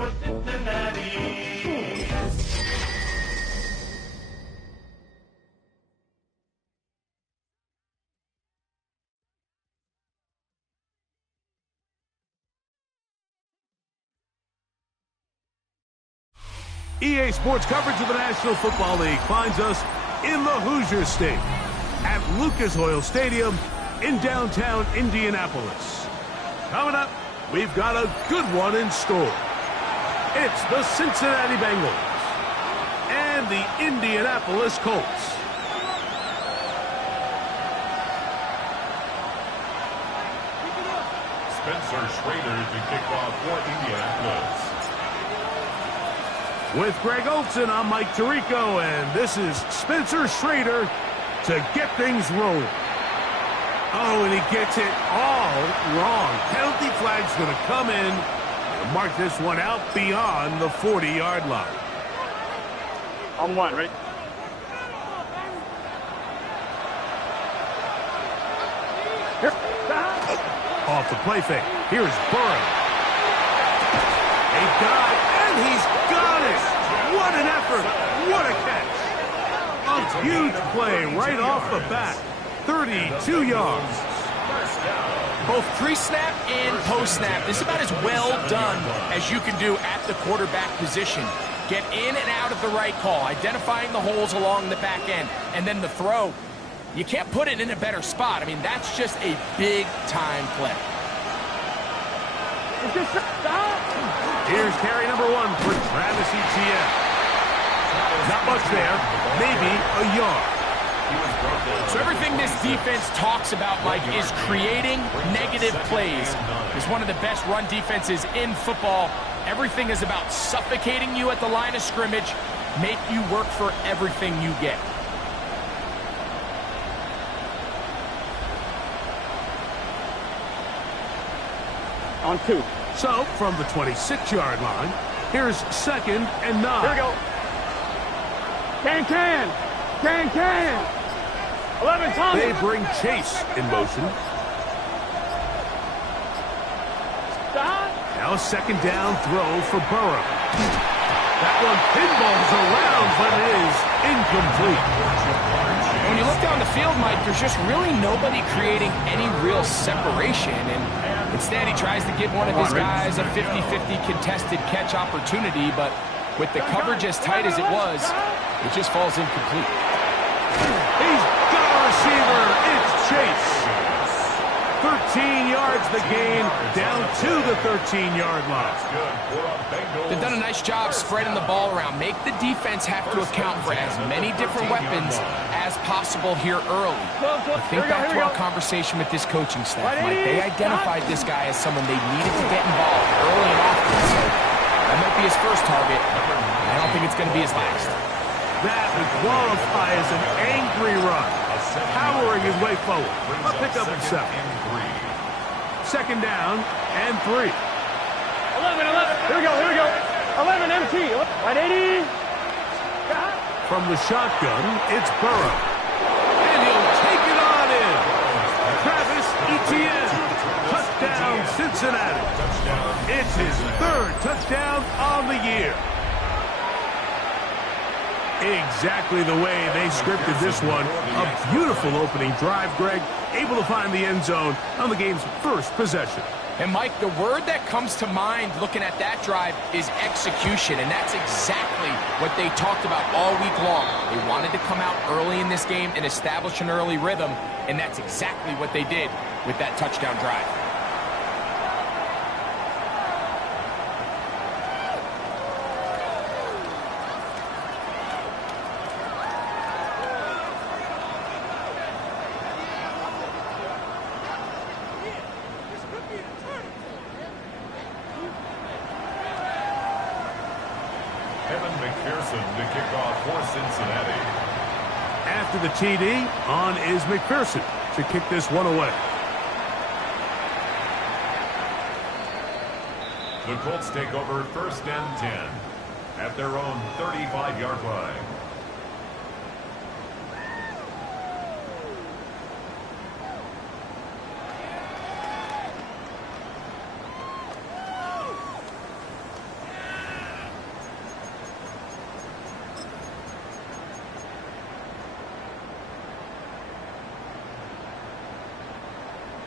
for Cincinnati. EA Sports coverage of the National Football League finds us in the Hoosier State at Lucas Oil Stadium in downtown Indianapolis. Coming up, we've got a good one in store. It's the Cincinnati Bengals and the Indianapolis Colts. Spencer Schrader to kick off for Indianapolis. With Greg Olson, I'm Mike Tirico, and this is Spencer Schrader to get things rolling. Oh, and he gets it all wrong. Penalty flag's going to come in and mark this one out beyond the 40-yard line. On one, ready? Here. Off the play fake. Here's Burrow. A dive, and he's got it. What an effort. What a catch. A huge play right off the bat. 32 yards. Both pre-snap and post-snap. This is about as well done as you can do at the quarterback position. Get in and out of the right call, identifying the holes along the back end, and then the throw. You can't put it in a better spot. I mean, that's just a big-time play. Here's carry number 1 for Travis Etienne. Not much there, maybe a yard. So everything this defense talks about, Mike, is creating negative plays. It's one of the best run defenses in football. Everything is about suffocating you at the line of scrimmage, make you work for everything you get. On 2. So, from the 26-yard line, here's 2nd and 9. Here we go. Can. 11 Thomas. They bring Chase in motion. Stop. Now a 2nd down throw for Burrow. That one pinballs around, but it is incomplete. When you look down the field, Mike, there's just really nobody creating any real separation. And instead, he tries to give one of his guys a 50-50 contested catch opportunity, but with the coverage as tight as it was, it just falls incomplete. He's got a receiver. It's Chase. 13 yards the gain, down to the 13-yard line. They've done a nice job spreading the ball around. Make the defense have to account for as many different weapons as possible here early. I think back to our conversation with this coaching staff, Mike. They identified this guy as someone they needed to get involved early and often. So that might be his first target. I don't think it's going to be his last. That would qualify as an angry run. Powering his way forward. A pickup at 7. 2nd down and 3. 11. Here we go. 11 MT. Right 80. From the shotgun, it's Burrow. And he'll take it on in. Travis Etienne. Touchdown, Cincinnati. It's his 3rd touchdown on the year. Exactly the way they scripted this one. A beautiful opening drive, Greg. Able to find the end zone on the game's first possession. And, Mike, the word that comes to mind looking at that drive is execution, and that's exactly what they talked about all week long. They wanted to come out early in this game and establish an early rhythm, and that's exactly what they did with that touchdown drive. To kick off for Cincinnati. After the TD, on is McPherson to kick this one away. The Colts take over 1st and 10 at their own 35-yard line.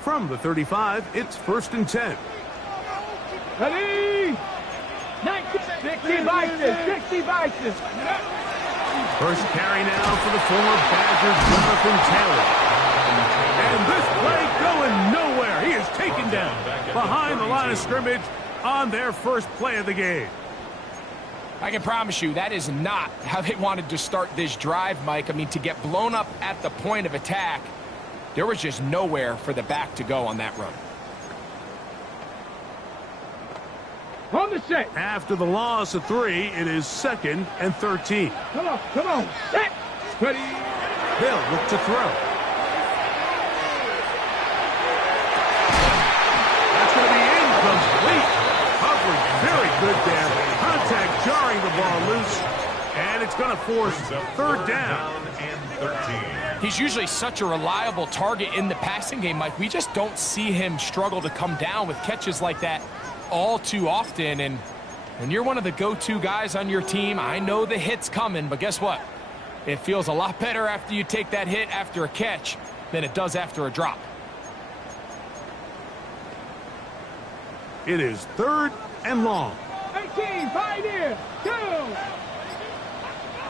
From the 35, it's 1st and 10. Ready? 60 vices. First carry now for the former Badger, Jonathan Taylor. And this play going nowhere. He is taken down behind the line of scrimmage on their first play of the game. I can promise you that is not how they wanted to start this drive, Mike. I mean, to get blown up at the point of attack, there was just nowhere for the back to go on that run. On the set. After the loss of 3, it is 2nd and 13. Come on. Set. Ready. Hill look to throw. That's going to be incomplete. Coverage very good there. Contact jarring the ball loose. And it's going to force 3rd down. And 13. He's usually such a reliable target in the passing game, Mike. We just don't see him struggle to come down with catches like that all too often. And when you're one of the go-to guys on your team, I know the hit's coming, but guess what? It feels a lot better after you take that hit after a catch than it does after a drop. It is 3rd and long. 18, pioneer. 2.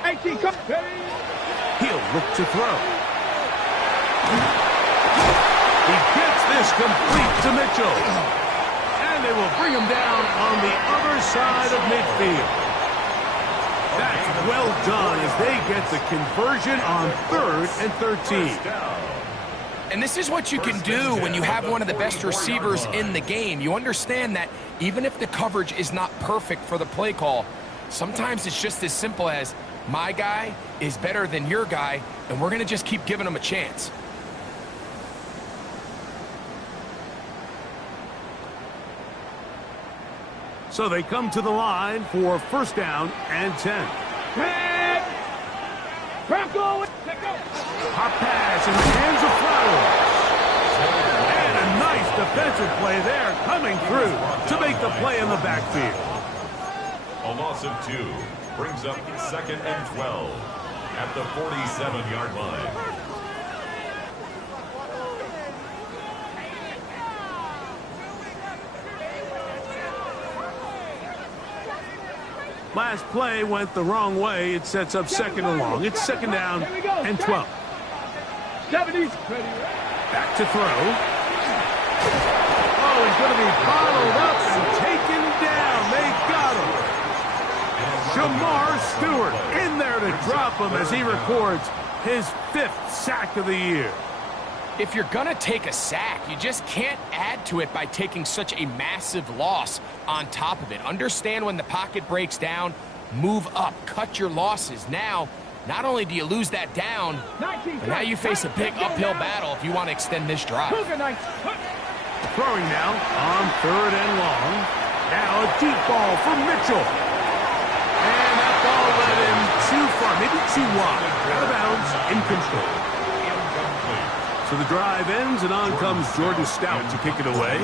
18, come. Ready. He'll look to throw. He gets this complete to Mitchell. And they will bring him down on the other side of midfield. That's well done as they get the conversion on 3rd and 13. And this is what you can do when you have one of the best receivers in the game. You understand that even if the coverage is not perfect for the play call, sometimes it's just as simple as my guy is better than your guy, and we're going to just keep giving him a chance. So they come to the line for 1st down and 10. Hot pass in the hands of Flowers. And a nice defensive play there coming through to make the play in the backfield. A loss of 2 brings up 2nd and 12 at the 47-yard line. Last play went the wrong way. It sets up 2nd and long. It's 2nd down and 12. 70s. Back to throw. Oh, he's going to be bottled up and taken down. They got him. Shamar Stewart in there to drop him as he records his 5th sack of the year. If you're going to take a sack, you just can't add to it by taking such a massive loss on top of it. Understand when the pocket breaks down, move up, cut your losses. Now, not only do you lose that down, but now you face a big uphill battle if you want to extend this drive. Throwing now on 3rd and long. Now a deep ball for Mitchell. And that ball led him too far, maybe too wide. Out of bounds, incomplete. So the drive ends, and on comes Jordan Stout to kick it away.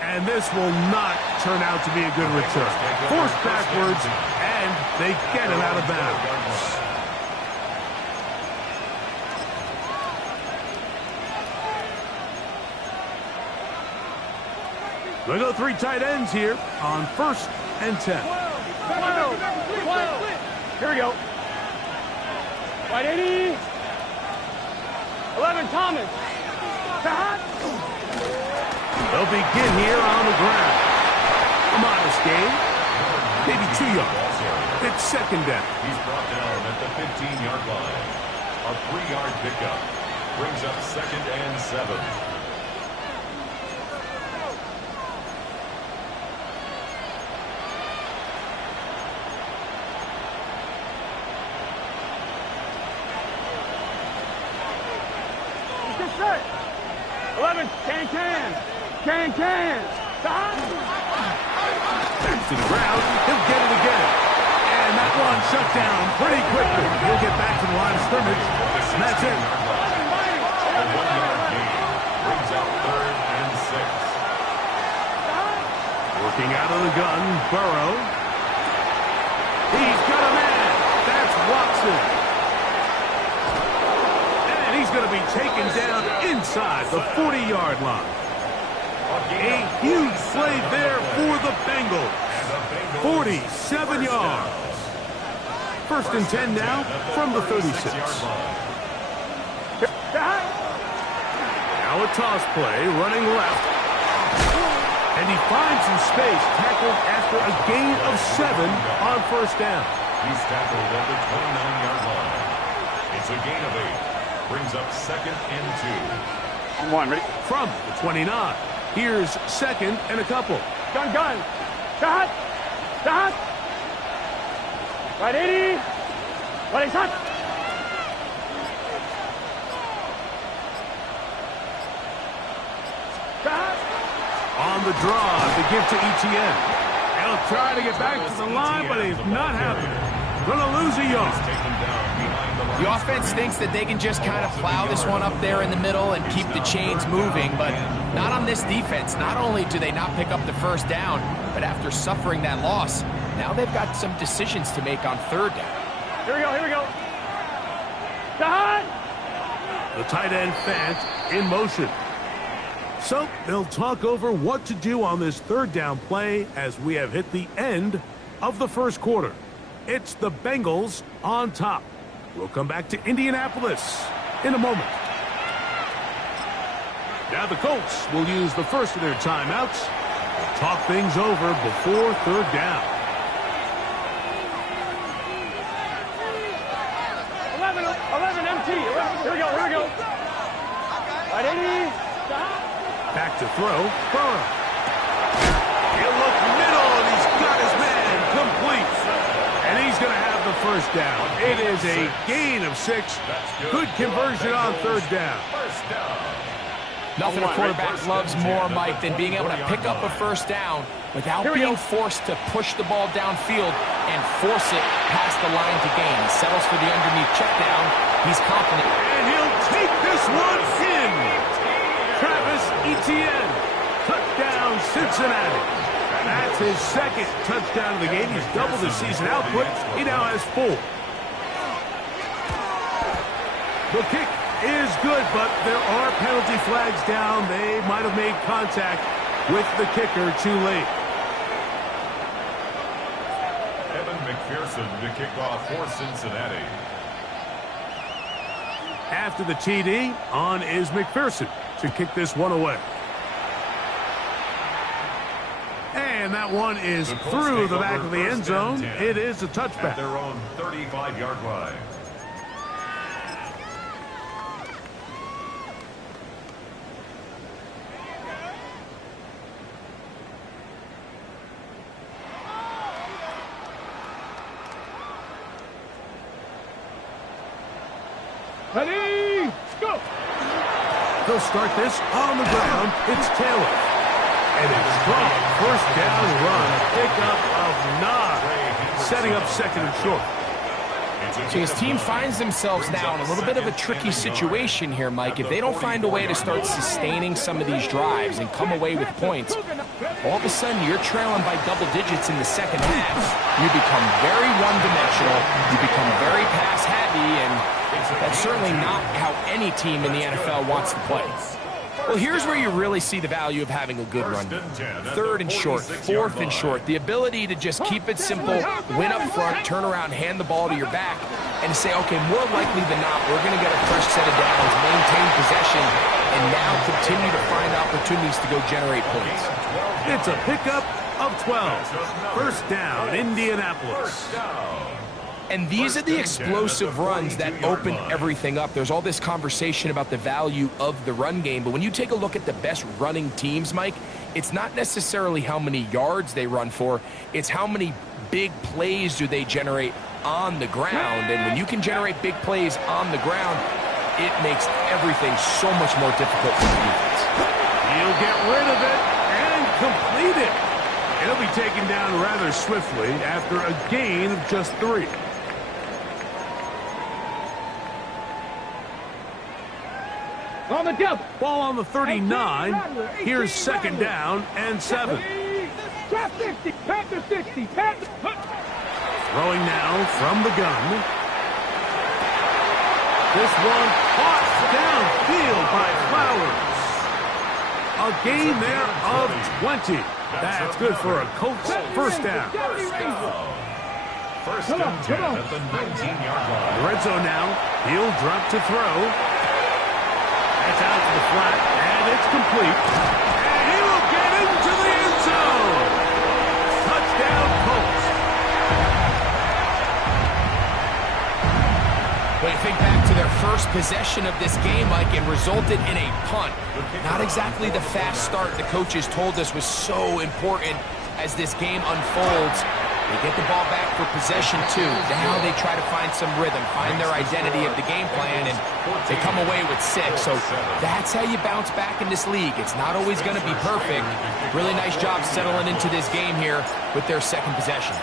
And this will not turn out to be a good return. Forced backwards, and they get him out of bounds. We'll go 3 tight ends here on 1st and 10. 12. Here we go. White 80. 11, Thomas. They'll begin here on the ground. A modest gain. Maybe 2 yards. It's 2nd down. He's brought down at the 15-yard line. A 3-yard pickup brings up 2nd and 7. 11, can. Back to the ground. He'll get it again. And that one shut down pretty quickly. He'll get back to the line of scrimmage. And that's it. A 1-yard gain brings up 3rd and 6. Working out of the gun, Burrow. He's got a man. That's Watson. And he's going to be taken down inside the 40-yard line. A huge play there for the Bengals. 47 yards. 1st and 10 now from the 36. Now a toss play, running left. And he finds some space, tackled after a gain of 7 on 1st down. He's tackled at the 29-yard line. It's a gain of 8. Brings up 2nd and 2. On 1, ready? From the 29. Here's 2nd and a couple. Gun. Shot. Right 80. Ready, shot. On the draw to give to Etienne. He'll try to get back to the line, but he's not happening. Gonna lose a yard. The offense thinks that they can just kind of plow this one up there in the middle and keep the chains moving, but not on this defense. Not only do they not pick up the 1st down, but after suffering that loss, now they've got some decisions to make on 3rd down. Here we go. Shot. The tight end Fant in motion. So they'll talk over what to do on this 3rd down play as we have hit the end of the 1st quarter. It's the Bengals on top. We'll come back to Indianapolis in a moment. Now the Colts will use the first of their timeouts to talk things over before 3rd down. 11 MT. Here we go. Right 80. Back to throw. Burrow. He'll look middle, and he's got his man complete. And he's going to have the 1st down. It is a gain of 6. Good conversion on 3rd down. Nothing a quarterback loves more, Mike, than being able to pick up a 1st down without being forced to push the ball downfield and force it past the line to gain. He settles for the underneath check down. He's confident. And he'll take this one in. Travis Etienne. Touchdown, Cincinnati. That's his 2nd touchdown of the game. He's doubled his season output. He now has 4. The kick is good, but there are penalty flags down. They might have made contact with the kicker too late. Evan McPherson to kick off for Cincinnati. After the TD, on is McPherson to kick this one away. And that one is through the back of the end zone. It is a touchback. At their own 35-yard line. Ready, go! They'll start this on the ground. It's Taylor. And a strong 1st down run. Pickup of 9. Setting up 2nd and short. So his team finds themselves now in a little bit of a tricky situation here, Mike. If they don't find a way to start sustaining some of these drives and come away with points, all of a sudden you're trailing by double digits in the 2nd half. You become very one-dimensional. You become very pass-heavy, and that's certainly not how any team in the NFL wants to play. Well, here's where you really see the value of having a good run. 3rd and short, 4th and short. The ability to just keep it simple, win up front, turn around, hand the ball to your back, and to say, okay, more likely than not, we're going to get a fresh set of downs, maintain possession, and now continue to find opportunities to go generate points. It's a pickup of 12. 1st down, Indianapolis. And these are the explosive runs that open everything up. There's all this conversation about the value of the run game, but when you take a look at the best running teams, Mike, it's not necessarily how many yards they run for, it's how many big plays do they generate on the ground. And when you can generate big plays on the ground, it makes everything so much more difficult for the defense. He'll get rid of it and complete it. It'll be taken down rather swiftly after a gain of just 3. On the double. Ball on the 39. Here's second down and 7. Trap 60. Panther 60. Panther. Throwing now from the gun. This one caught downfield by Flowers. A gain there of 20. That's good for a Colts first down. First and 10 at the 19-yard line. Red zone now. He'll drop to throw. That's out to the flat, and it's complete. And he will get into the end zone. Touchdown, Colts. When you think back to their first possession of this game, Mike, it resulted in a punt. Not exactly the fast start the coaches told us was so important as this game unfolds. They get the ball back for possession 2. Now they try to find some rhythm, find their identity of the game plan, and they come away with 6. So that's how you bounce back in this league. It's not always going to be perfect. Really nice job settling into this game here with their second possession.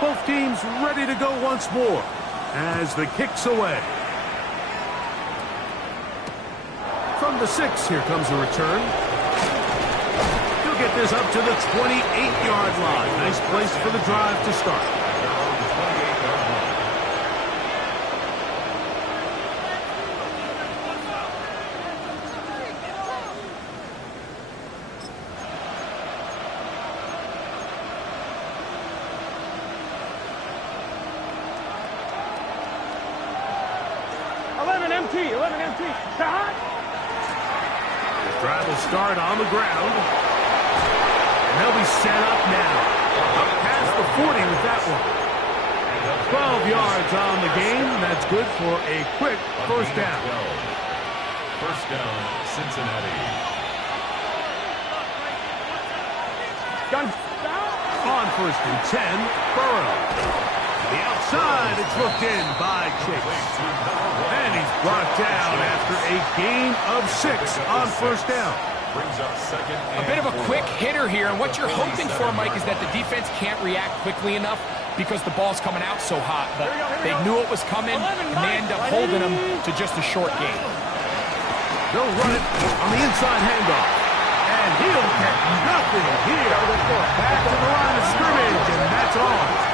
Both teams ready to go once more as the kick's away. From the 6, here comes a return. He'll get this up to the 28-yard line. Nice place for the drive to start. Drive will start on the ground. And they'll be set up now. Up past the 40 with that one. 12 yards on the game. That's good for a quick first down. First down, Cincinnati. On first and 10, Burrow. The outside, it's looked in by Chase. And he's brought down after a gain of 6 on first down. Brings up second. A bit of a quick hitter here, and what you're hoping for, Mike, is that the defense can't react quickly enough because the ball's coming out so hot. But they knew it was coming, and they end up holding them to just a short gain. They'll run it on the inside handoff. And he'll get nothing here. Back to the line of scrimmage, and that's all.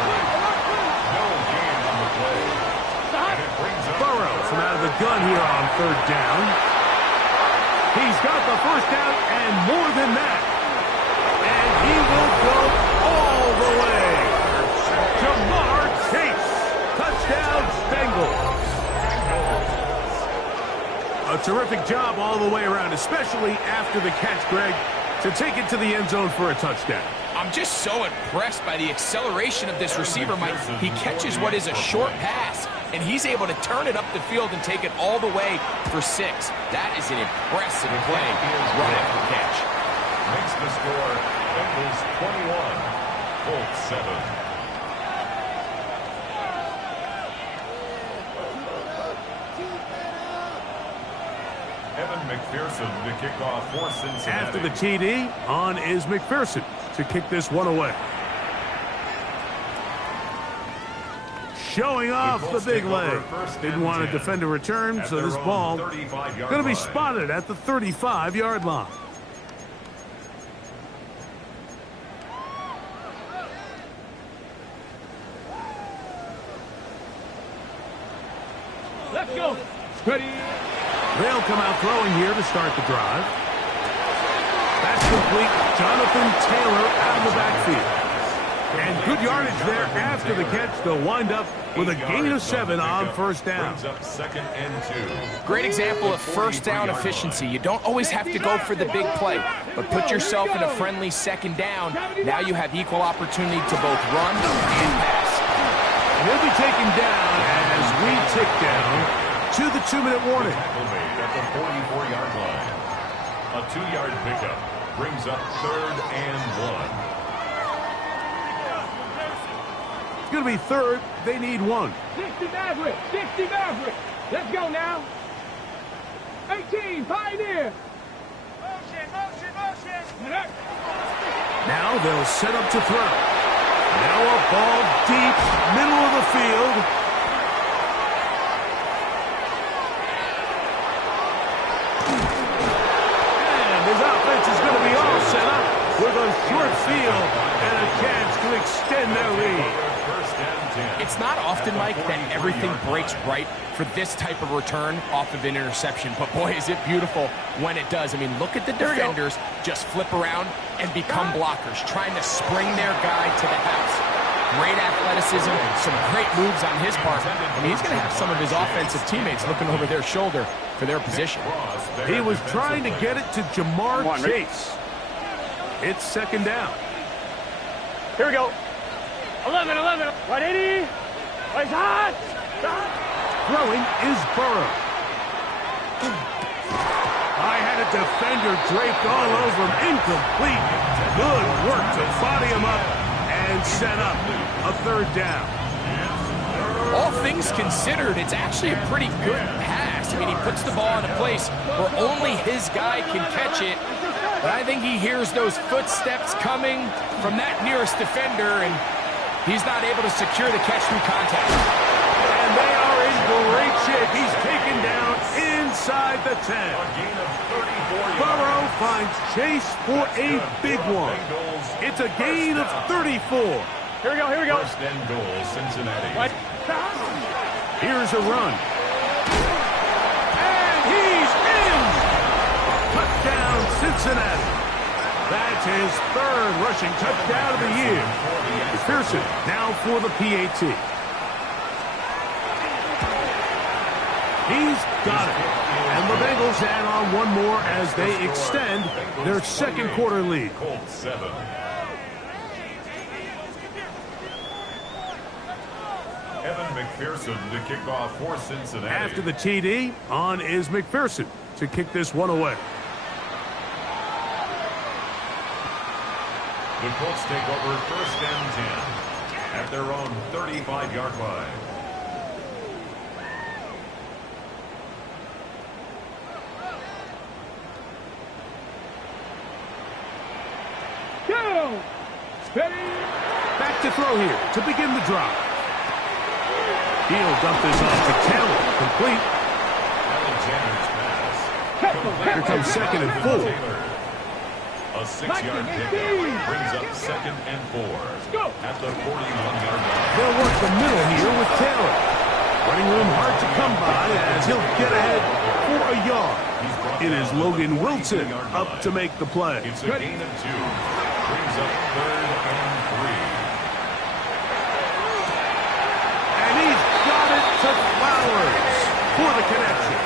Burrow from out of the gun here on third down. He's got the first down and more than that. And he will go all the way. Jamar Chase. Touchdown, Bengals. A terrific job all the way around, especially after the catch, Greg, to take it to the end zone for a touchdown. I'm just so impressed by the acceleration of this receiver, Mike. He catches what is a short pass, and he's able to turn it up the field and take it all the way for 6. That is an impressive play right after the catch. Makes the score Bengals 21, Colts 7. Evan McPherson to kick off for Cincinnati. After the TD, on is McPherson to kick this one away. Showing off the big leg. Didn't want to defend a return, so this ball going to be spotted at the 35-yard line. Let's go. Ready. They'll come out throwing here to start the drive. That's complete. Jonathan Taylor out of the backfield. And good yardage there after the catch. They'll wind up with a gain of 7 on first down. Second and 2. Great example of first down efficiency. You don't always have to go for the big play, but put yourself in a friendly second down. Now you have equal opportunity to both run and pass. And he'll be taken down as we tick down to the 2-minute warning. At the 44-yard line. A 2-yard pickup brings up third and 1. It's going to be third. They need 1. 60 Maverick. 60 Maverick. Let's go now. 18, Pioneer. Now they'll set up to throw. Now a ball deep, middle of the field. And his offense is going to be all set up with a short field and a chance to extend their lead. It's not often, Mike, that everything breaks right for this type of return off of an interception. But, boy, is it beautiful when it does. I mean, look at the defenders just flip around and become blockers, trying to spring their guy to the house. Great athleticism, some great moves on his part. I mean, he's going to have some of his offensive teammates looking over their shoulder for their position. He was trying to get it to Jamar Chase. It's second down. Here we go. 11, 180. It's hot. Throwing is Burrow. I had a defender draped all over him. Incomplete. Good work to body him up and set up a third down. All things considered, it's actually a pretty good pass. I mean, he puts the ball in a place where only his guy can catch it. But I think he hears those footsteps coming from that nearest defender, and he's not able to secure the catch through contact. And they are in great shape. He's taken down inside the 10. Burrow finds Chase for a big one. It's a gain of 34. Here we go. First and goal, Cincinnati. Here's a run. And he's in! Touchdown, Cincinnati. That's his third rushing touchdown of the year. McPherson now for the PAT. He's got it. And the Bengals add on one more as they extend their second quarter lead. Colts 7. Evan McPherson to kick off for Cincinnati. After the TD, on is McPherson to kick this one away. The Colts take over first and 10 at their own 35-yard line. Go! Steady! Back to throw here to begin the drive. He'll dump this off to Taylor. Complete. Alexander's pass. Here comes second and 4. A 6-yard pickup brings up second and 4 at the 41-yard line. They'll work the middle here with Taylor. Running room hard to come by as he'll get ahead for a yard. It is Logan Wilson up to make the play. It's a gain of 2. Brings up third and 3. And he's got it to Flowers for the connection.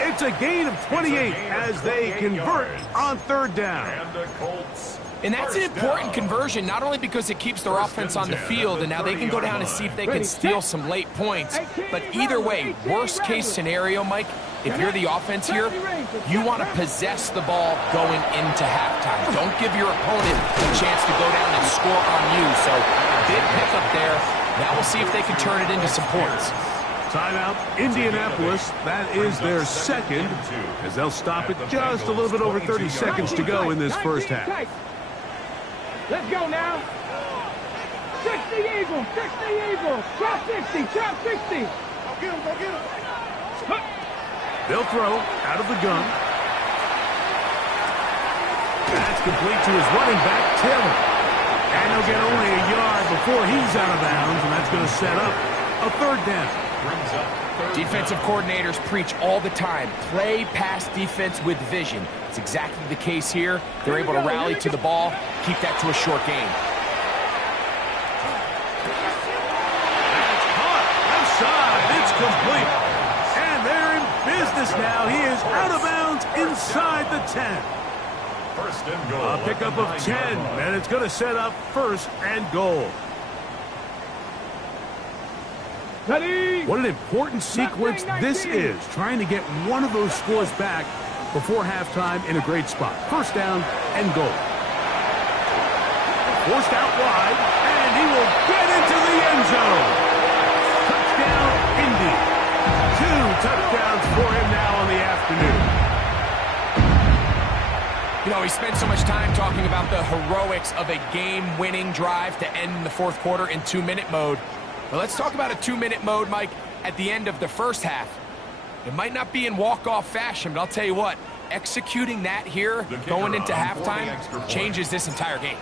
It's a gain of 28 as they convert on third down. And the Colts. And that's an important conversion, not only because it keeps their offense on the field, and now they can go down and see if they can steal some late points. But either way, worst case scenario, Mike, if you're the offense here, you want to possess the ball going into halftime. Don't give your opponent a chance to go down and score on you. So big pickup there. Now we'll see if they can turn it into some points. Timeout, Indianapolis. That is their second, as they'll stop it just a little bit over 30 seconds to go in this first half. Let's go now. 60 Eagles, 60 Eagles. Chop 60, chop 60. Go get him. They'll throw out of the gun. That's complete to his running back, Taylor. And he'll get only a yard before he's out of bounds, and that's going to set up a third down. Defensive coordinators preach all the time, play pass defense with vision. It's exactly the case here. They're able to rally to the ball, keep that to a short gain. That's caught outside. It's complete. And they're in business now. He is out of bounds inside the 10. First and goal. A pickup of 10, and it's going to set up first and goal. What an important sequence this is, trying to get one of those scores back before halftime in a great spot. First down and goal. Forced out wide, and he will get into the end zone. Touchdown, Indy. touchdowns for him now on the afternoon. You know, we spent so much time talking about the heroics of a game-winning drive to end the fourth quarter in 2-minute mode. But let's talk about a 2-minute mode, Mike, at the end of the first half. It might not be in walk-off fashion, but I'll tell you what, executing that here, going into halftime, changes this entire game.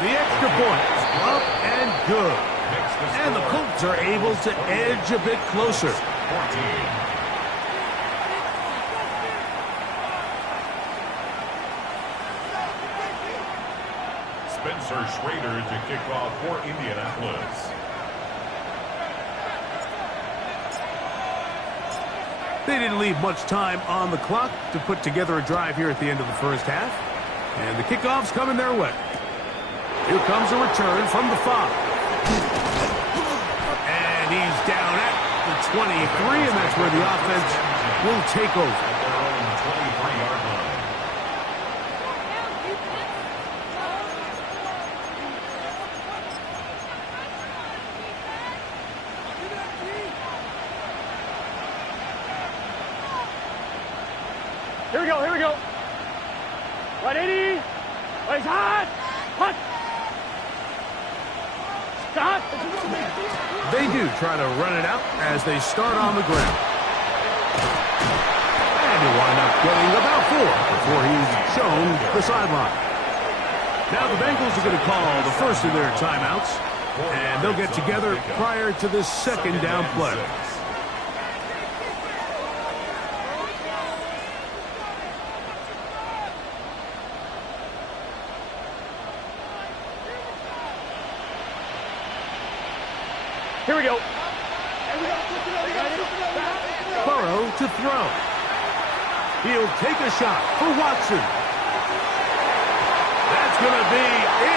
The extra point, up and good. And the Colts are able to edge a bit closer. Spencer Schrader to kick off for Indianapolis. They didn't leave much time on the clock to put together a drive here at the end of the first half. And the kickoff's coming their way. Here comes a return from the 5. And he's down at the 23, and that's where the offense will take over. At their own 23-yard line. Here we go, here we go. 180. Oh, he's hot. Hot. Stop. They do try to run it out as they start on the ground. And he'll wind up getting about 4 before he's shown the sideline. Now the Bengals are going to call the first of their timeouts, and they'll get together prior to this second down play. Here we go. Burrow to throw. He'll take a shot for Watson. That's going to be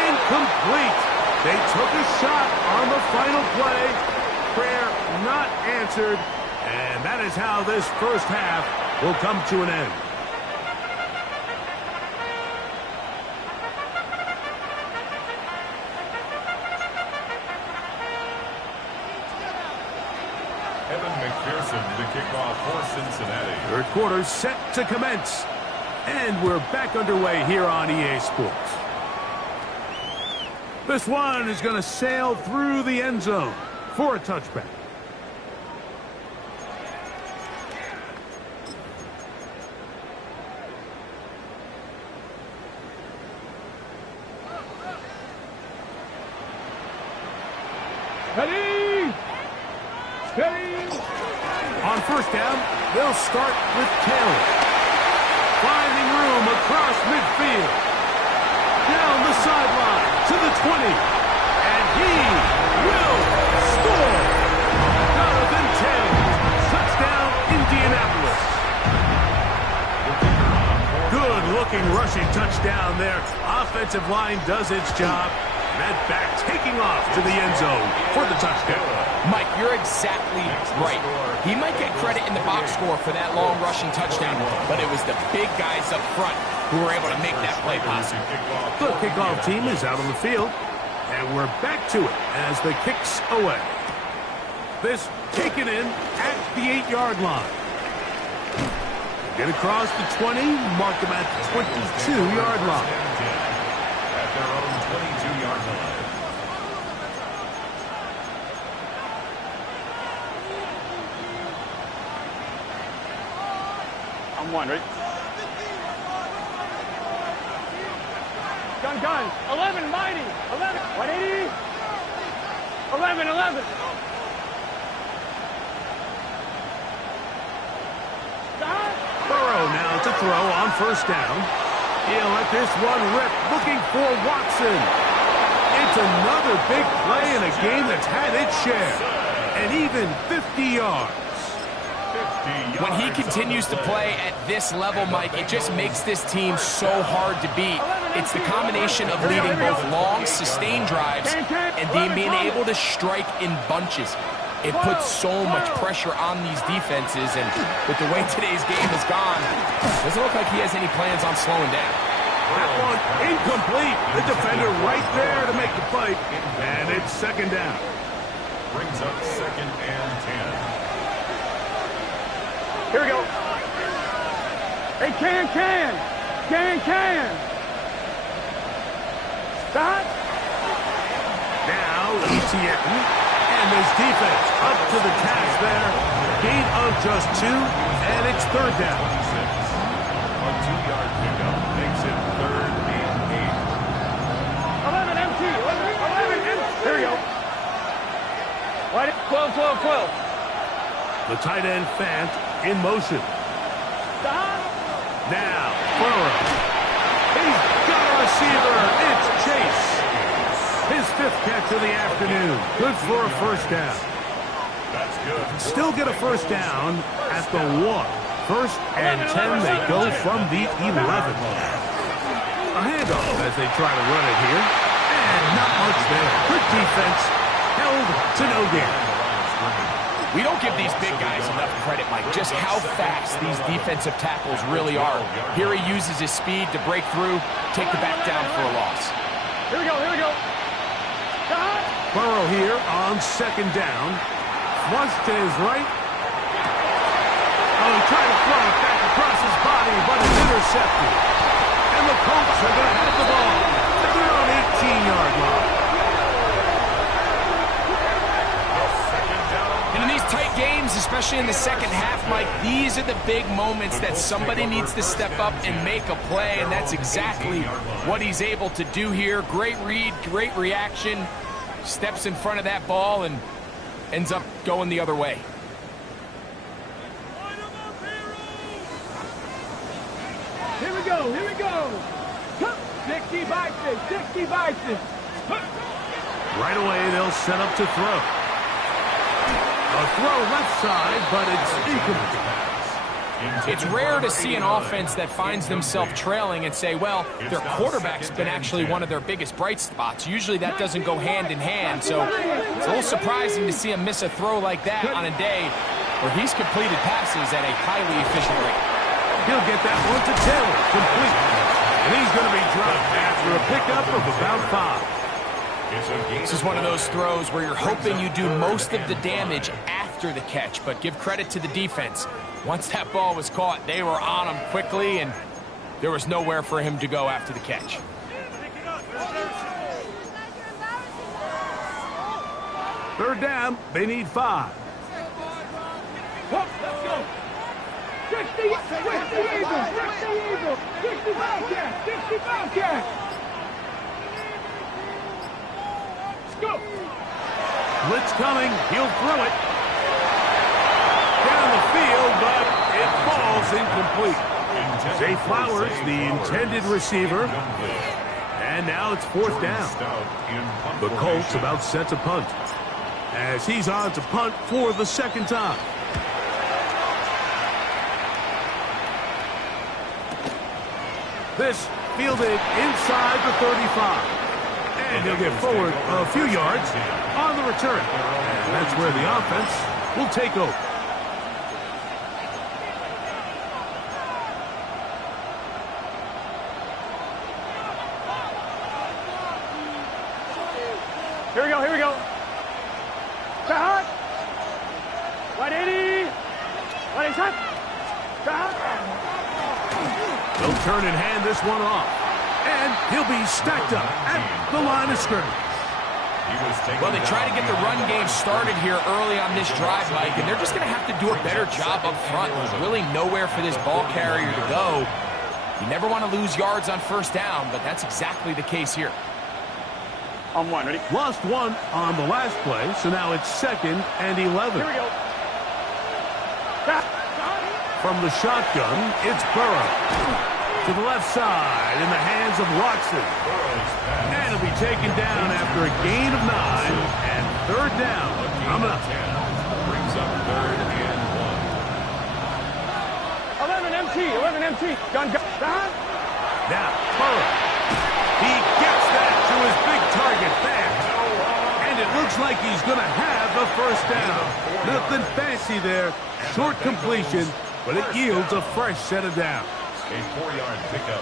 incomplete. They took a shot on the final play. Prayer not answered. And that is how this first half will come to an end. The kickoff for Cincinnati. Third quarter set to commence. And we're back underway here on EA Sports. This one is going to sail through the end zone for a touchback. Steady. Steady. On first down, they'll start with Taylor. Finding room across midfield. Down the sideline to the 20. And he will score. Jonathan Taylor. Touchdown, Indianapolis. Good-looking rushing touchdown there. Offensive line does its job. That back taking off to the end zone for the touchdown. Mike, you're exactly right. He might get credit in the box score for that long rushing touchdown, but it was the big guys up front who were able to make that play possible. The kickoff team is out on the field, and we're back to it as the kicks away. This taken in at the 8-yard line. Get across the 20, mark them at the 22-yard line. At their own 22-yard line. I'm one, right? Gun. 11, mighty. 11. 180. 11. Stop. Burrow now to throw on first down. He'll let this one rip, looking for Watson. It's another big play in a game that's had its share. And even 50 yards. When he continues to play at this level, Mike, it just makes this team so hard to beat. It's the combination of leading both long, sustained drives and then being able to strike in bunches. It puts so much pressure on these defenses, and with the way today's game has gone, doesn't look like he has any plans on slowing down. That one incomplete. The defender right there to make the play, and it's second down. brings up 2nd and 10. Here we go. Hey, can. Stop. Now, Etienne and his defense up to the task there. Gain of just 2, and it's 3rd down. 26. A 2-yard pickup makes it 3rd and 8. 11 MT. 11 MT. Here we go. 12. The tight end Fant in motion. Stop. Now, Burrow. He's got a receiver. It's Chase. His 5th catch of the afternoon. Good for a 1st down. That's good. Still get a 1st down at the 1. 1st and 10, they go from the 11. A handoff as they try to run it here. And not much there. Good defense. Held to no gain. We don't give these big guys enough credit, Mike, just how fast these defensive tackles really are. Here he uses his speed to break through, take the back down for a loss. Here we go. Stop. Burrow here on 2nd down. Flush to his right. Oh, he tried to throw it back across his body, but it's intercepted. And the Colts are going to have the ball at their own 18-yard line. And in these tight games, especially in the second half, Mike, these are the big moments that somebody needs to step up and make a play, and that's exactly what he's able to do here. Great read, great reaction, steps in front of that ball and ends up going the other way. Here we go. 60 by 6. Right away, they'll set up to throw. A throw left side, but it's incomplete. It's rare to see an offense that finds themselves trailing and say, well, their quarterback's been actually one of their biggest bright spots. Usually that doesn't go hand in hand, so it's a little surprising to see him miss a throw like that on a day where he's completed passes at a highly efficient rate. He'll get that one to Taylor, complete. And he's going to be dropped after a pickup of about 5. This is one of those throws where you're hoping you do most of the damage after the catch, but give credit to the defense. Once that ball was caught, they were on him quickly, and there was nowhere for him to go after the catch. Third down, they need 5. Let's go. 60 Eagles. 65 catch. Go. Blitz coming. He'll throw it. Down the field, but it falls incomplete. Zay Flowers, the intended receiver. And now it's 4th down. The Colts about set to punt, as he's on to punt for the 2nd time. This fielded inside the 35. And he'll get forward a few yards on the return. And that's where the offense will take over. Here we go. Shot. 180. 180 shot. Shot. They'll turn and hand this one off. And he'll be stacked up at the line of scrimmage. Well, they try to get the run game started here early on this drive, Mike, and they're just going to have to do a better job up front. There's really nowhere for this ball carrier to go. You never want to lose yards on 1st down, but that's exactly the case here. On 1, ready? Lost 1 on the last play, so now it's 2nd and 11. Here we go. From the shotgun, it's Burrow. To the left side in the hands of Watson. And he'll be taken down after a gain of 9. And 3rd down coming up. Brings up 3rd and 11 MT. Gun. Now, Burrow. He gets that to his big target fast. And it looks like he's going to have a 1st down. Nothing fancy there. Short completion, but it yields a fresh set of downs.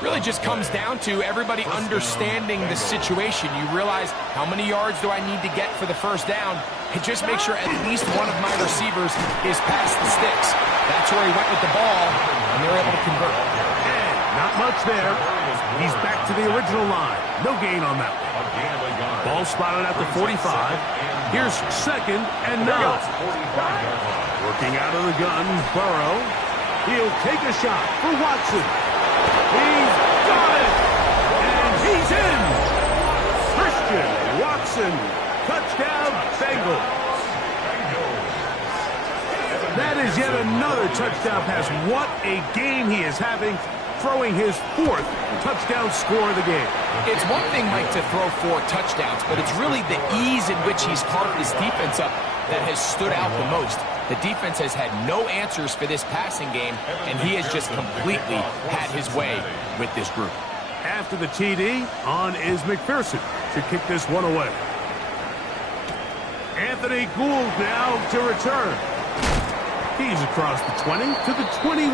Really just comes down to everybody understanding the situation. You realize how many yards do I need to get for the 1st down? and just make sure at least one of my receivers is past the sticks. That's where he went with the ball, and they're able to convert. And not much there. He's back to the original line. No gain on that one. Ball spotted at the 45. Here's 2nd and 9. Working out of the gun, Burrow. He'll take a shot for Watson. He's got it! And he's in! Christian Watson. Touchdown, Bengals. That is yet another touchdown pass. What a game he is having, throwing his 4th touchdown score of the game. It's one thing, Mike, to throw 4 touchdowns, but it's really the ease in which he's carved this defense up that has stood out the most. The defense has had no answers for this passing game, and he has just completely had his way with this group. After the TD, on is McPherson to kick this one away. Anthony Gould now to return. He's across the 20 to the 21.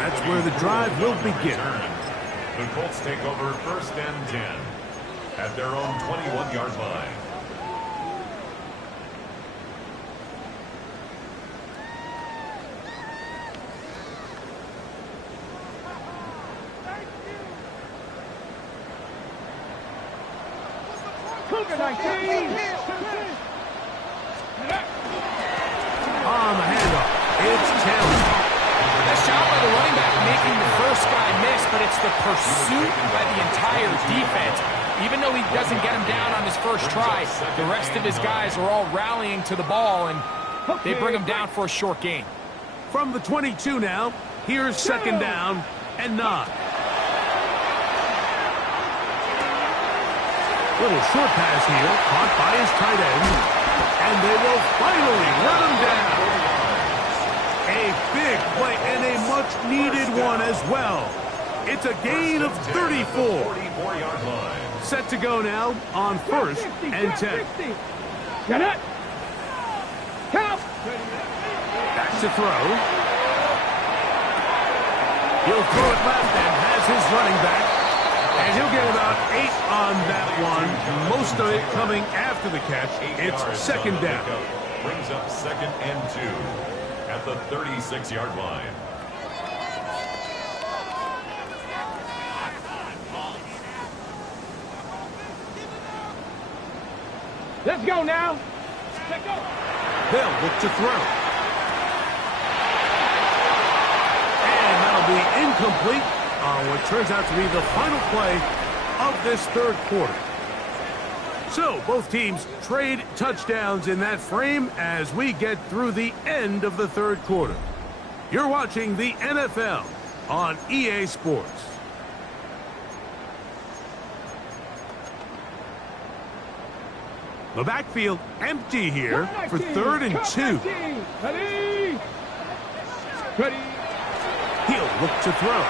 That's where the drive will begin. The Colts take over 1st and 10 at their own 21-yard line. On the handoff, it's Taylor. Nice job by the running back making the first guy miss, but it's the pursuit by the entire defense. Even though he doesn't get him down on his first try, the rest of his guys are all rallying to the ball, and they bring him down for a short gain. From the 22 now, here's 2nd down and 9. Little short pass here, caught by his tight end, and they will finally let him down. A big play and a much-needed one as well. It's a gain of 34. 44-yard line. Set to go now on 1st and 10. Get it. Count. Back to throw. He'll throw it left and has his running back. And he'll get about 8 on that one. Most of it coming after the catch. It's 2nd down. Brings up 2nd and 2 at the 36-yard line. Let's go now. Let's go. They'll look to throw. And that'll be incomplete on what turns out to be the final play of this 3rd quarter. So both teams trade touchdowns in that frame as we get through the end of the 3rd quarter. You're watching the NFL on EA Sports. The backfield empty here for 3rd and 2. Ready. Ready. He'll look to throw.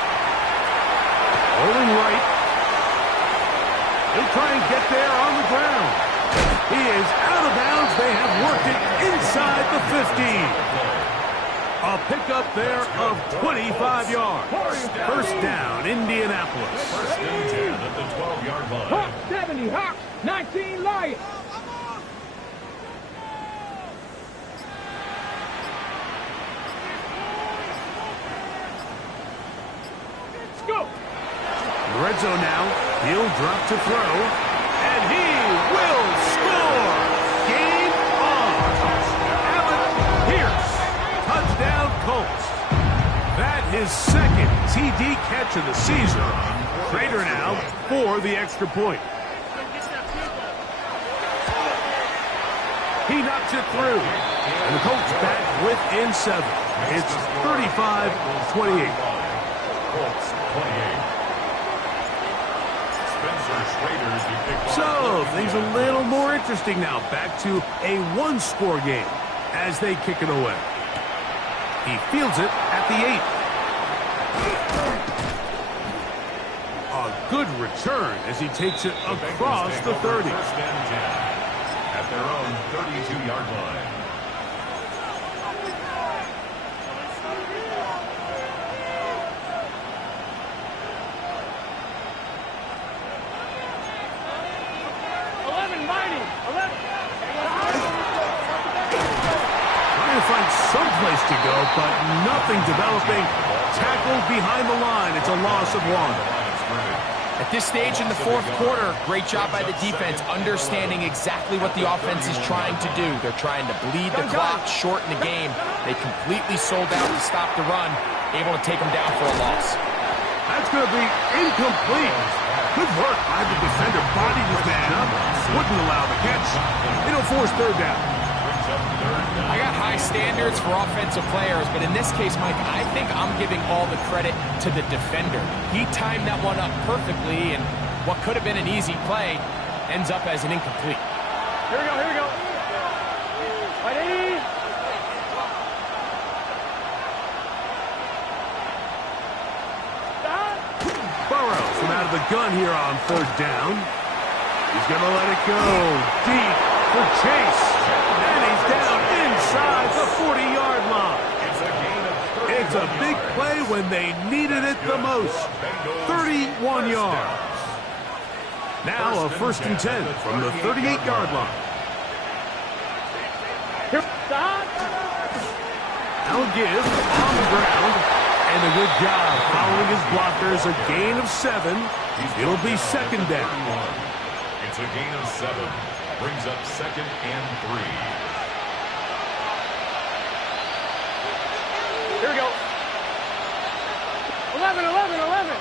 Rolling right. He'll try and get there on the ground. He is out of bounds. They have worked it inside the 15. A pickup there of 25 yards. 1st down, Indianapolis. 1st and 10 at the 12-yard line. Hawks 70, Hawks 19, Lions. Let's go. Red zone now. He'll drop to throw. And he will score. Game on. Allen Pierce. Touchdown Colts. That his 2nd TD catch of the season. Prater now for the extra point. He knocks it through. And the Colts back within 7. It's 35-28. Colts 28. So, things a little more interesting now. Back to a 1-score game as they kick it away. He fields it at the 8. A good return as he takes it across the 30. 1st and 10 at their own 32-yard line. place to go, but nothing developing. Tackled behind the line. It's a loss of 1. At this stage in the fourth quarter, great job by the defense, understanding exactly what the offense is trying to do. They're trying to bleed the clock, shorten the game. They completely sold out to stop the run, able to take them down for a loss. That's going to be incomplete. Good work by the defender. Bodied his man up. Wouldn't allow the catch. It'll force third down. I got high standards for offensive players, but in this case, Mike, I think I'm giving all the credit to the defender. He timed that one up perfectly, and what could have been an easy play ends up as an incomplete. Here we go, here we go. Ready? Stop. Burrows from out of the gun here on third down. He's going to let it go deep for Chase. And he's down inside the 40-yard line. It's a big play when they needed it the most. 31 yards. Now a 1st and 10 from the 38-yard line. Now a give on the ground. And a good job following his blockers. A gain of 7. It'll be 2nd down. It's a gain of 7. Brings up 2nd and 3. Here we go. 11, 11, 11.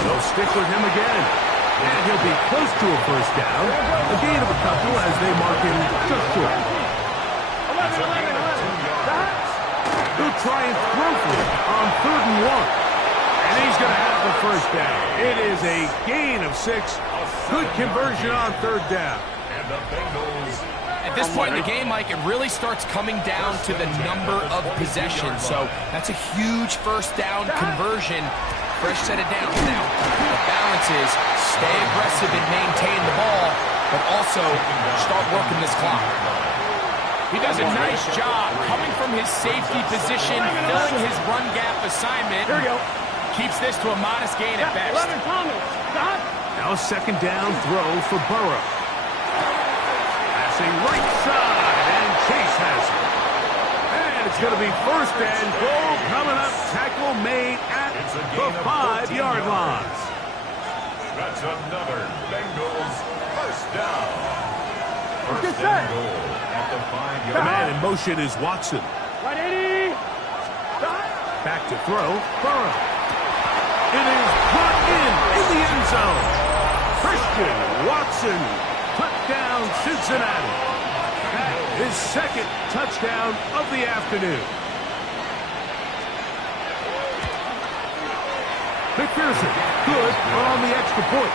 They'll stick with him again. And he'll be close to a 1st down. A gain of a couple as they mark him just short. 11, 11, 11. He'll try and throw for it on 3rd and 1. And he's going to have the 1st down. It is a gain of 6. Good conversion on 3rd down. And the Bengals. At this point in the game, Mike, it really starts coming down to the number of possessions. So that's a huge 1st down conversion. Fresh set of downs now. The balance is stay aggressive and maintain the ball, but also start working this clock. He does a nice job coming from his safety position, filling his run gap assignment. Here we go. Keeps this to a modest gain at best. 11, Thomas. Stop. Now a 2nd down throw for Burrow. Passing right side, and Chase has it. And it's going to be 1st and goal coming up. Tackle made at the 5-yard line. That's another Bengals 1st down. Get 1st set. and goal at the 5-yard The line. man in motion is Watson. Right, 80. Stop. Back to throw. Burrow. It is brought in the end zone. Christian Watson. Touchdown, Cincinnati. That is 2nd touchdown of the afternoon. McPherson, good on the extra point.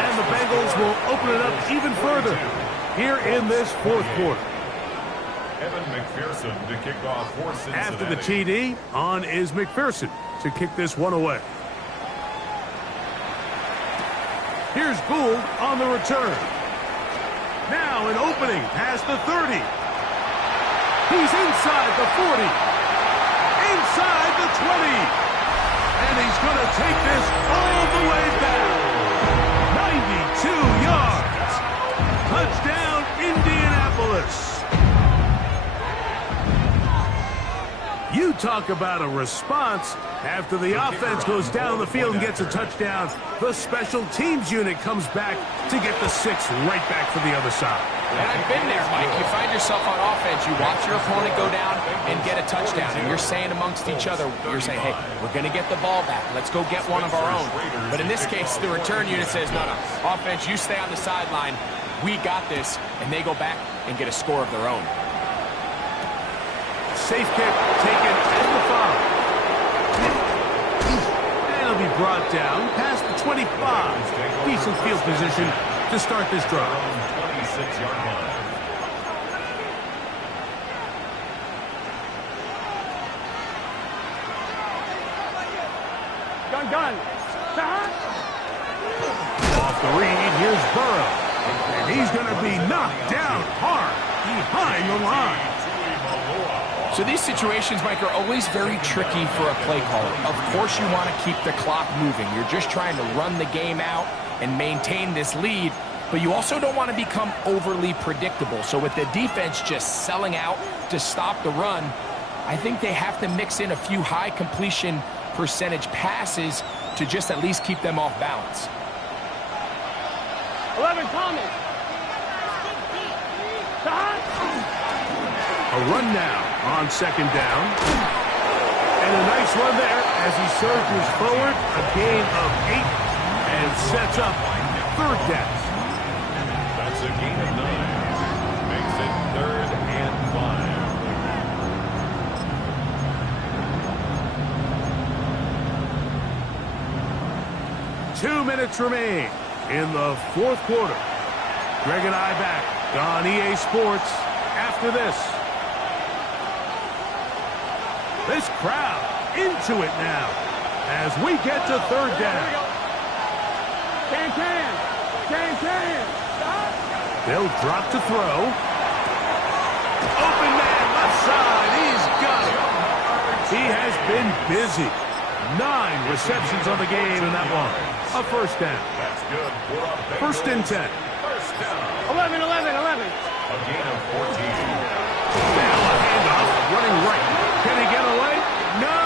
And the Bengals will open it up even further here in this 4th quarter. Evan McPherson to kick off for Cincinnati. After the TD, on is McPherson to kick this one away. Here's Gould on the return. Now an opening past the 30. He's inside the 40. Inside the 20. And he's going to take this all the way back. 92 yards. Touchdown, Indianapolis. You talk about a response. After the offense goes down the field and gets a touchdown, the special teams unit comes back to get the 6 right back for the other side. And I've been there, Mike. You find yourself on offense, you watch your opponent go down and get a touchdown, and you're saying amongst each other, you're saying, hey, we're going to get the ball back. Let's go get one of our own. But in this case, the return unit says, no, offense, you stay on the sideline. We got this. And they go back and get a score of their own. Safe kick taken at the 5. And it'll be brought down past the 25. Decent field position to start this drive. 26-yard line. Gun. Off the read, here's Burrow. And he's going to be knocked down hard behind the line. So these situations, Mike, are always very tricky for a play caller. Of course you want to keep the clock moving. You're just trying to run the game out and maintain this lead. but you also don't want to become overly predictable. So with the defense just selling out to stop the run, I think they have to mix in a few high completion percentage passes to just at least keep them off balance. 11, Thomas. A run now on second down. And a nice run there as he surges forward. A gain of 8 and sets up third down. That's a gain of 9. Makes it 3rd and 5. 2 minutes remain in the fourth quarter. Greg and I back on EA Sports after this. This crowd into it now as we get to third down. Can. They'll drop to throw. Open man left side. He's got it. He has been busy. 9 receptions on the game in that one. A first down. That's good for a big 1st and 10. first down. 11. A gain of 14. Now a handoff, running right. Can he get away? No!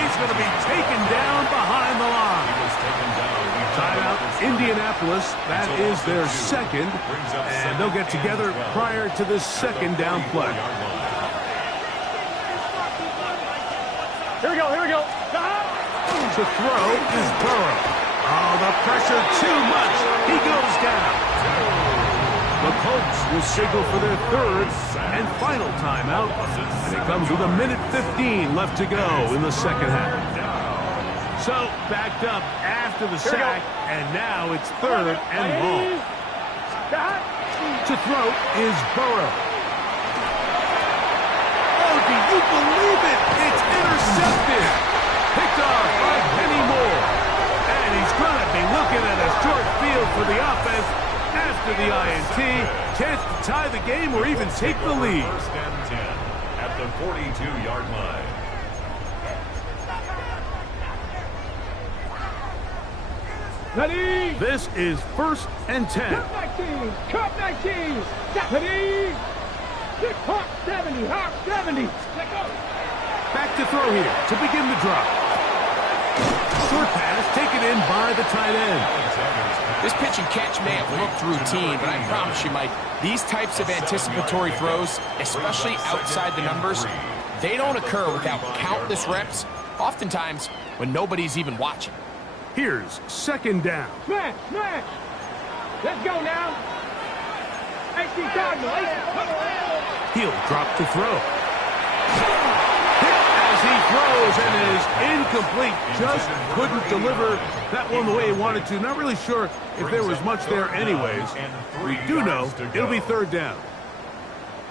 He's going to be taken down behind the line. He was taken down. Timeout, Indianapolis. That is their second, and they'll get together prior to the second down play. Here we go. To throw is Burrow. Oh, the pressure too much. He goes down. The Colts will signal for their third and final timeout, and it comes with 1:15 left to go in the second half. So, backed up after the sack, and now it's 3rd and long. To throw is Burrow. Oh, do you believe it? It's intercepted. Picked off by Penny Moore. And he's going to be looking at a short field for the offense after the INT. Chance to tie the game or even take the lead. 1st and 10 at the 42-yard line. Ready? This is 1st and 10. Cup 19. Ready? Hawk 70. Let go. Back to throw here to begin the drop. Short pass taken in by the tight end. This pitch and catch may have looked routine, but I promise you, Mike, these types of anticipatory throws, especially outside the numbers, they don't occur without countless reps, oftentimes when nobody's even watching. Here's 2nd down. Smash. Let's go now. 18 Cardinal. He'll drop to throw. Hit as he throws and is incomplete. Just couldn't deliver that one the way he wanted to. Not really sure if there was much there anyways. We do know it'll be 3rd down.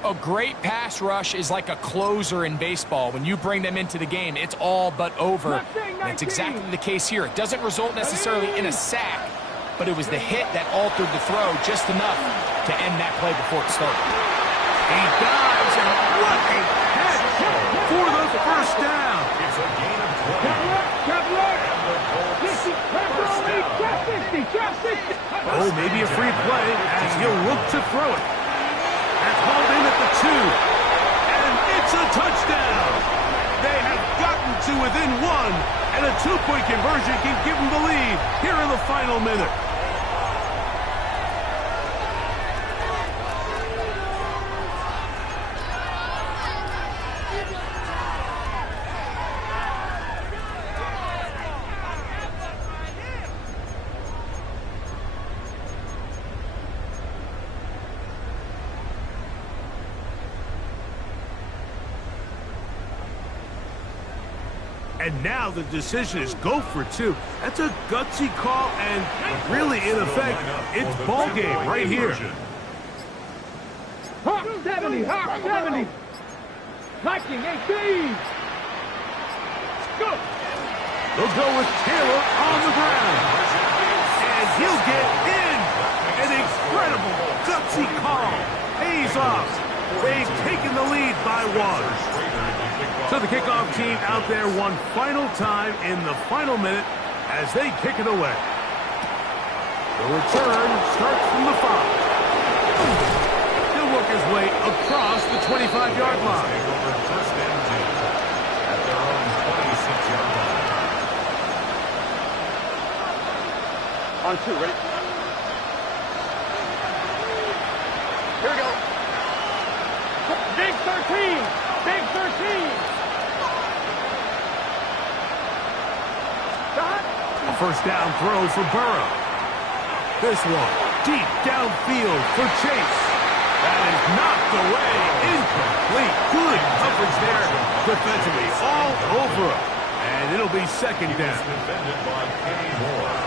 A great pass rush is like a closer in baseball. When you bring them into the game, it's all but over. And it's exactly the case here. It doesn't result necessarily in a sack, but it was the hit that altered the throw just enough to end that play before it started. He dives, and what a catch for the first down. It's a gain of 20. Oh, maybe a free play as he'll look to throw it. That's hauled in at the 2. And it's a touchdown. They have gotten to within 1, and a 2-point conversion can give them the lead here in the final minute. And now the decision is go for 2. That's a gutsy call, and really, in effect, it's ball game right here. Hawk 70. Viking 18. Go. They'll go with Taylor on the ground. And he'll get in. An incredible gutsy call. Pays off. They've taken the lead by 1. So the kickoff team out there one final time in the final minute as they kick it away. The return starts from the 5. He'll work his way across the 25-yard line. First and 10 at their own 26-yard line. On 2, ready? Here we go. Big 13. Big 13. A first down throw for Burrow. This one deep downfield for Chase. That is knocked away. Incomplete. Good coverage there defensively all over him. And it'll be second down. Defended by Kenny Moore.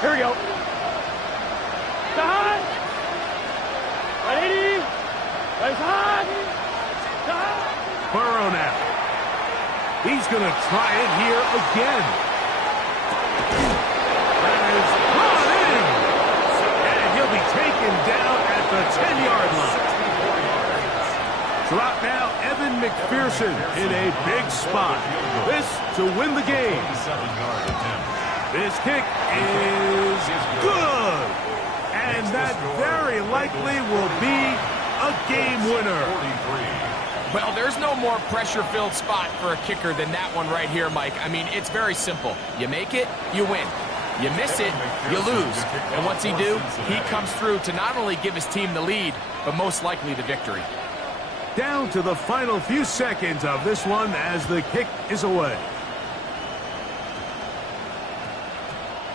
Here we go. Side. 80. Right side. Side. Burrow now. He's going to try it here again. That is brought in. And he'll be taken down at the 10-yard line. Drop now, Evan McPherson in a big spot. This to win the game. 7-yard attempt. This kick is good. And that very likely will be a game winner. 43. Well, there's no more pressure-filled spot for a kicker than that one right here, Mike. I mean, it's very simple. You make it, you win. You miss it, you lose. And what's he do? He comes through to not only give his team the lead, but most likely the victory. Down to the final few seconds of this one as the kick is away.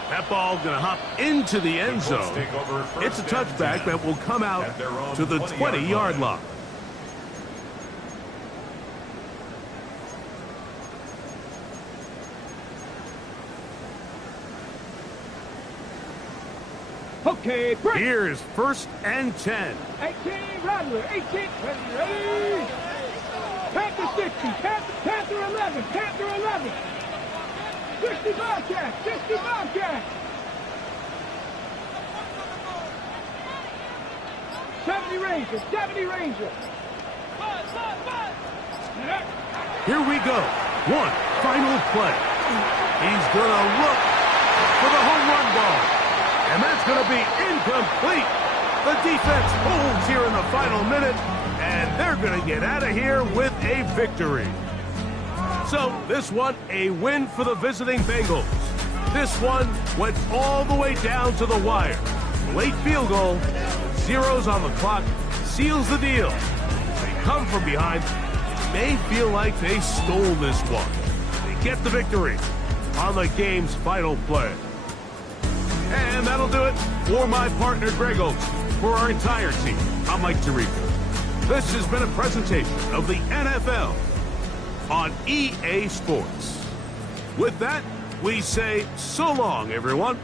That ball going to hop into the end zone. It's a touchback that will come out to the 20-yard line. Okay, break. Here's first and 10. 18, Rattler, 18, ready. Panther 60, Panther 11, Panther 11. 60 Bobcat, 60 Bobcat. 70 Ranger, 70 Ranger. Here we go. One final play. He's going to look for the home run ball. And that's going to be incomplete. The defense holds here in the final minute, and they're going to get out of here with a victory. So this one, a win for the visiting Bengals. This one went all the way down to the wire. Late field goal, zeros on the clock, seals the deal. They come from behind. It may feel like they stole this one. They get the victory on the game's final play. And that'll do it for my partner, Greg Oates. For our entire team, I'm Mike Tirico. This has been a presentation of the NFL on EA Sports. With that, we say so long, everyone.